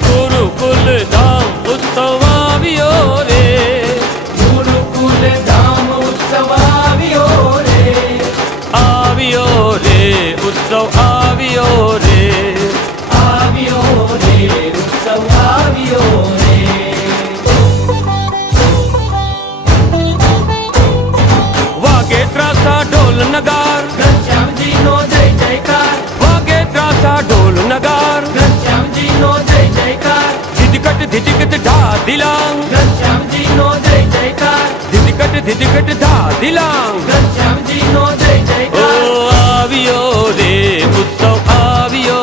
गुरुकुल धाम उत्सव आवियो रे, गुरुकुल धाम उत्सव आवियो रे, आवियो रे उत्सव आवियो रे, आवियो रे उत्सव आवियो रे। वागे त्रासा ढोल नगार, घनश्याम जी नो जय जयकार, वागे त्रासा ढोल नगार, घनश्याम जी नो जय जयकार, धिजकट धा दिलांग, घनश्याम जी नो जय जयकार, धिजकट धा दिलांग। घनश्याम जी नो जय ओ जयकार। आवियो रे उत्सव आवियो